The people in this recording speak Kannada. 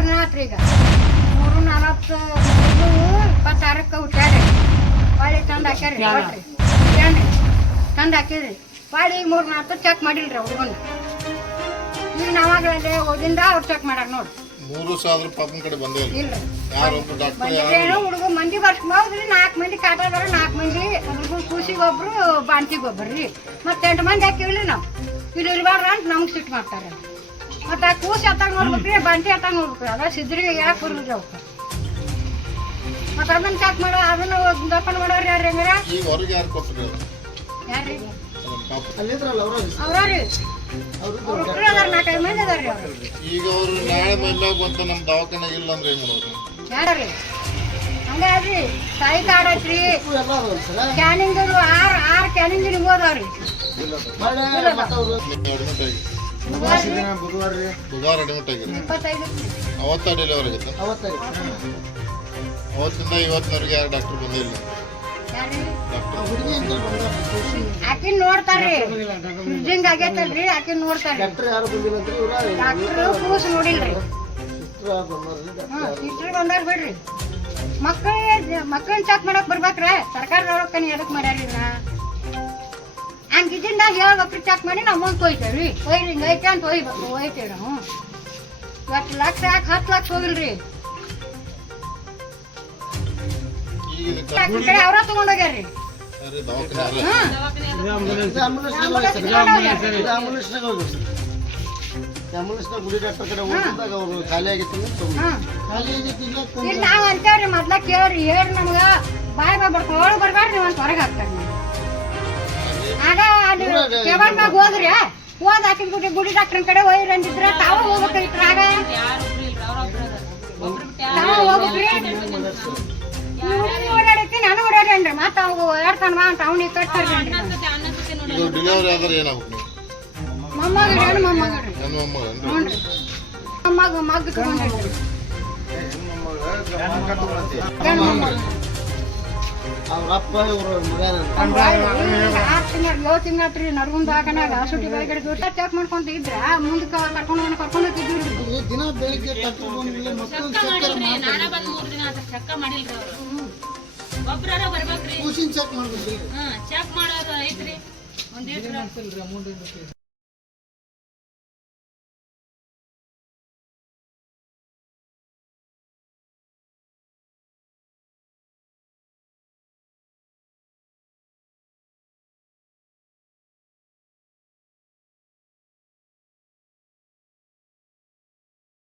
ಮೂರು ದಿನ ಆತ್ರಿ ಈಗ. ಮೂರು ನಲವತ್ತು ಇಪ್ಪತ್ತಾರಕ್ಕೆ ಹುಟ್ಟ್ಯಾರಿ. ಹೊಳ್ಳಿ ತಂದು ಹಾಕ್ಯಾರಿ. ಕೊಟ್ರಿ ಏನ್ರಿ ತಂದು ಹಾಕಿದ್ರಿ. ಹೊಳ್ಳಿ ಈಗ ಮೂರು ನಾಲ್ಕು ಚೆಕ್ ಮಾಡಿಲ್ರಿ ಹುಡುಗನ. ಈಗ ನಾವಾಗಲೇ ಓದಿಂದ ಅವ್ರು ಚೆಕ್ ಮಾಡ್ಯಾರ ನೋಡಿ ಮೂರು ಸಾವಿರ ಪಾಪನ ಕಡೆ ಬಂದೇ ಇಲ್ಲ. ಇಲ್ರಿ ಹುಡುಗ ಮಂದಿ ಬರ್ಸ್ಕೊಂಡ್ರಿ ನಾಲ್ಕು ಮಂದಿ ಕಾಟಾದಾರ ನಾಲ್ಕು ಮಂದಿ ಹುಡುಗ ಕೂಸಿಗೆ ಒಬ್ರು ಬಾಣ್ತಿಗೆ ಒಬ್ರು ರೀ. ಮತ್ತೆ ಎಂಟು ಮಂದಿ ಹಾಕಿವ್ರಿ ನಾವು. ಇಲ್ಲಿ ಇರಬಾರ್ದು ಅಂತ ನಮ್ಗೆ ಸಿಟ್ಟು ಮಾಡ್ತಾರೆ. ಮತ್ತೆ ಆ ಕೂಸಿ ಹತ್ತಾಗ ನೋಡ್ಬೇಕ್ರಿ ಬಂಟಿ ಹತ್ತಾಗ ನೋಡ್ಬೇಕ್ರಿ ಅದ ಸಿದ್ರಿಗೆ ಯಾಕೆ ಬರ್ಲಿರಿ ಅವಕ್ಕೆ ಮತ್ತೆ ಅದನ್ನ ಚೆಕ್ ಮಾಡೋ ಅದನ್ನ ದಪ್ಪನ ಮಾಡೋರು ಯಾರು ಹೆಂಗಾರ? ಈಗ ಹೊರಗೆ ಯಾರು ಕೊಟ್ಟರು ಯಾರ್ರಿ? ಅದನ್ನ ಪಾಪ ಅಲ್ಲಿದ್ರಲ್ಲ ಅವರು ಅವ್ರಿ? ಅವ್ರು ಹುಟ್ರಿ ಅದಾರ ನಾಲ್ಕೈದು ಮಂದಿ ಅದಾರ ರೀ ಅವ್ರು. ಈಗ ಅವರು ನಾಳೆ ಮೇಲೆ ಬಂತ ನಮ್ಮ ದವಾಖಾನೆಗೆ ಇಲ್ಲ ಅಂದ್ರೆ ಏನು ಮಾಡೋದು? ಯಾರ್ರಿ? ಹಂಗಾದ್ರಿ ತಾಯಿ ಸರ್ ಕ್ಯಾನಿಂಗ್ ಆರು ಆರು ಕ್ಯಾನಿಂಗ್ ನಿಮ್ಗೆ ಬುಧವಾರ ರೀ ಬುಧವಾರ ಅಡ್ಮಿಟ್ ಆಗಿದೆ ಇಪ್ಪತ್ತೈದು ಅವತ್ತ ಡೆಲಿವರಿ ಆಗುತ್ತೆ. ಅವತ್ತೈದು ಅವತ್ತಿಂದ ಇವತ್ತಿನವರೆಗೆ ಯಾರು ಡಾಕ್ಟರ್ ಡಾಕ್ಟರ್ ಹುಡುಗಿ ಅಂತ ಬಂದ ಆಕಿನ್ ನೋಡ್ತಾರ್ರಿ ಫ್ರಿಡ್ಜಿಂಗ್ ಆಗೈತಲ್ರಿ ಆಕಿನ್ ನೋಡ್ತಾರ್ರಿ ಡಾಕ್ಟರ್ ಯಾರು ಬಂದಿಲ್ಲ ಅಂತ ಡಾಕ್ಟ್ರು ಕೂಸ್ ನೋಡಿಲ್ರಿ. ಸಿಸ್ಟರ್ ಬಂದವ್ರಿ ಹ್ಞೂ ಸಿಸ್ಟ್ರ್ ಬಂದಾರ ಬಿಡ್ರಿ. ಮಕ್ಕಳಿಗೆ ಮಕ್ಕಳನ್ನ ಚೆಕ್ ಮಾಡಕ್ ಬರ್ಬೇಕ್ರೆ. ಸರ್ಕಾರ ಕಣಿ ಎದಕ್ ಮಾಡ್ಯಾರಿ ನಾ ಹಂಗಿದ್ದಿಂದ ಹೇಳ್ಬೇಕ್ರಿ ಚೆಕ್ ಮಾಡಿ ನಾವು ಮುಂದೆ ಹೋಯ್ತೇವ್ರಿ ರೀ ಹಿಂಗೆ ಐತೆ ಅಂತ ಒಯ್ಬೇಕು ಒಯ್ತೇವೆ ನಾವು ಇವತ್ತು ಲಕ್ಷ ಯಾಕೆ ಹತ್ತು ಲಕ್ಷ ಹೋಗಿಲ್ರಿ. ಕಡೆ ಅವ್ರ ತಗೊಂಡೋಗ್ಯಾರ್ರಿ ಆಂಬುಲೆನ್ಸ್ನಾಗ ಗುಡಿ ಡಾಕ್ಟರ್ ಕಡೆ ನಾವ್ ಅಂತೇವ್ರಿ, ಮೊದ್ಲ ಕೇಳ್ರಿ, ಹೇಳ್ರಿ ನಮ್ಗ. ಬಾಯ್ ಬಾಯ್ ಬರ್ಕೊಂಡು ಒಳಗ್ ಬರ್ಬೇಡ್ರಿ ಅಂತ ಹೊರಗೆ ಹಾಕ್ತಾರೆ ಆಗ ಮ್ಯಾಗ ಹೋದ್ರಿ ಹೋದ ಹಾಕಿದ ಗುಡಿ ಗುಡಿ ಡಾಕ್ಟರ್ ಕಡೆ ಹೋಯ್ರಿ ಅಂದಿದ್ರ ತಾವ ಹೋಗ್ಬೇಕ್ರಿ ಆಗ? ತಾವ ಹೋಗ್ಬೇಕ್ರಿ? ಓಡಾಡೈತಿ ನಾನು ಓಡಾಡೇನ್ರಿ ಮತ್ತ ಅವು ಓಡಾಡ್ತಾನ ಮಾ ಅಂತ ಅವ್ನಿಗೆ ಕಟ್ತಾರ್ರಿ ಇದು ಡೆಲಿವರಿ ಆದ್ರೆ ಏನಾಗ್ಬೇಕು ನೀವು ಮೊಮ್ಮಗರಿ. ಏನು ಮೊಮ್ಮಗರಿ ನನ್ನ ಮೊಮ್ಮಗ ಹ್ಞೂ ರೀ ಮೊಮ್ಮಗ ಮಗ್ ತಗೊಂಡ್ರಿ ಗಂಡ್ ಮೊಮ್ಮಗ. ಅವ್ರ ಅಪ್ಪ ಇವರು ಚೆಕ್ ಮಾಡ್ಕೊಂತ ಇದ್ರ ಮುಂದಕ್ಕೆ ಕರ್ಕೊಂಡು ಹೋಗಿ ಕರ್ಕೊಂಡು ಹೋಗಿದ್ವಿ ದಿನ ಬೆಳಿಗ್ಗೆ ಡಾಕ್ಟರ್ ಬಂದಿಲ್ಲ ಮಕ್ಕಳು ಚೆಕ್ ನಾನ ಬಂದ್ ಮೂರ್ ದಿನ ಆತ ಚೆಕ್ ಮಾಡಿಲ್ರಿ ಅವ್ರು. ಒಬ್ರಾರ ಬರ್ಬೇಕ್ರಿ. ಚೆಕ್ ಮಾಡ್ಬೇಕು. ಹ್ಮ್ ಚೆಕ್ ಮಾಡೋದು ಐತ್ರಿ. ಒಂದ್